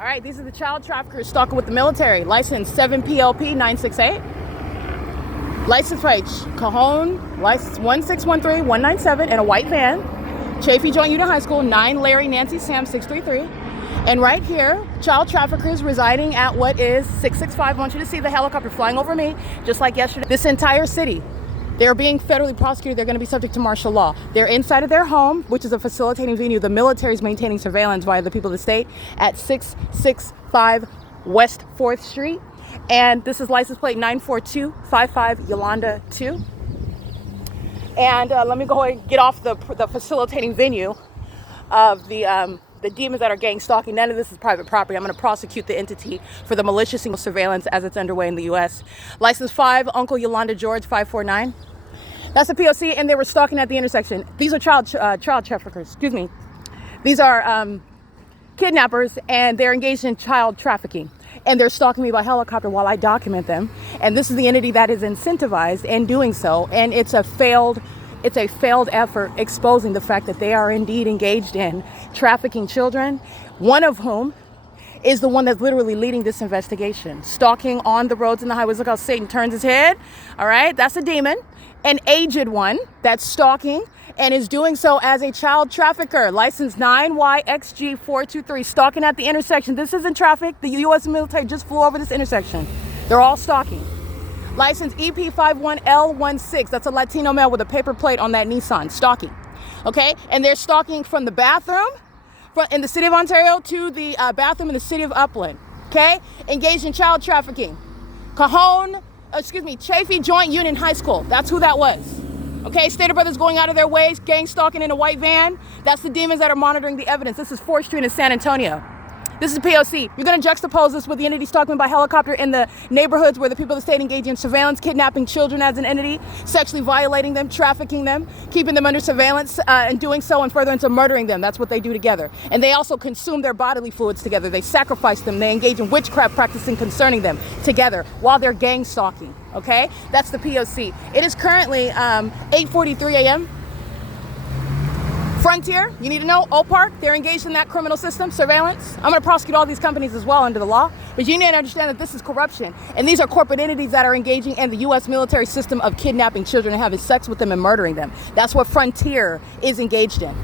All right, these are the child traffickers stalking with the military. License 7PLP 968. License plate Cajon, license 1613197 in a white van. Chaffee Joint Union High School, 9 Larry Nancy Sam 633. And right here, child traffickers residing at what is 665. I want you to see the helicopter flying over me, just like yesterday. This entire city, they're being federally prosecuted. They're going to be subject to martial law. They're inside of their home, which is a facilitating venue. The military is maintaining surveillance via the people of the state at 665 West 4th Street. And this is license plate 94255 Yolanda 2. And let me go ahead and get off the facilitating venue of the demons that are gang stalking. None of this is private property. I'm going to prosecute the entity for the malicious surveillance as it's underway in the U.S. License 5, Uncle Yolanda George 549. That's a P.O.C. and they were stalking at the intersection. These are child traffickers. Excuse me. These are kidnappers, and they're engaged in child trafficking. And they're stalking me by helicopter while I document them. And this is the entity that is incentivized in doing so. And it's a failed effort exposing the fact that they are indeed engaged in trafficking children, one of whom is the one that's literally leading this investigation. Stalking on the roads and the highways. Look how Satan turns his head. All right, that's a demon. An aged one that's stalking and is doing so as a child trafficker. License 9YXG423, stalking at the intersection. This isn't traffic. The U.S. military just flew over this intersection. They're all stalking. License EP51L16, that's a Latino male with a paper plate on that Nissan, stalking. Okay, and they're stalking from the bathroom in the city of Ontario to the bathroom in the city of Upland. Okay, engaged in child trafficking. Chaffee Joint Union High School, that's who that was. Okay, Stater Brothers going out of their ways, gang stalking in a white van. That's the demons that are monitoring the evidence. This is 4th Street in San Antonio. This is P.O.C. You're going to juxtapose this with the entity stalking by helicopter in the neighborhoods where the people of the state engage in surveillance, kidnapping children as an entity, sexually violating them, trafficking them, keeping them under surveillance, and doing so and further into murdering them. That's what they do together. And they also consume their bodily fluids together. They sacrifice them. They engage in witchcraft practicing concerning them together while they're gang stalking. Okay? That's the P.O.C. It is currently 8:43 a.m. Frontier, you need to know, OPARC, they're engaged in that criminal system, surveillance. I'm going to prosecute all these companies as well under the law, but you need to understand that this is corruption. And these are corporate entities that are engaging in the U.S. military system of kidnapping children and having sex with them and murdering them. That's what Frontier is engaged in.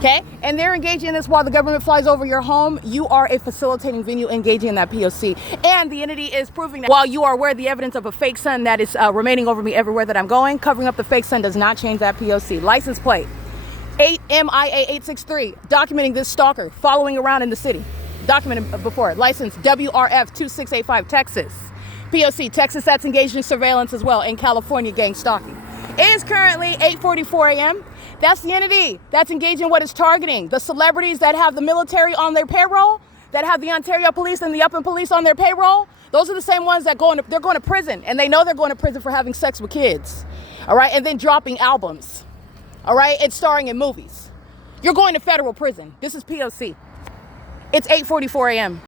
Okay? And they're engaging in this while the government flies over your home. You are a facilitating venue engaging in that P.O.C. And the entity is proving that while you are aware of the evidence of a fake sun that is remaining over me everywhere that I'm going, covering up the fake sun does not change that P.O.C. License plate 8MIA863, documenting this stalker following around in the city. Documented before. License WRF2685, Texas. P.O.C. Texas, that's engaged in surveillance as well, in California gang stalking. It is currently 8:44 a.m. That's the entity that's engaged in what is targeting the celebrities that have the military on their payroll, that have the Ontario police and the Upland police on their payroll. Those are the same ones that they're going to prison, and they know they're going to prison for having sex with kids. All right, and then dropping albums. All right, and starring in movies. You're going to federal prison. This is P.O.C. It's 8:44 a.m.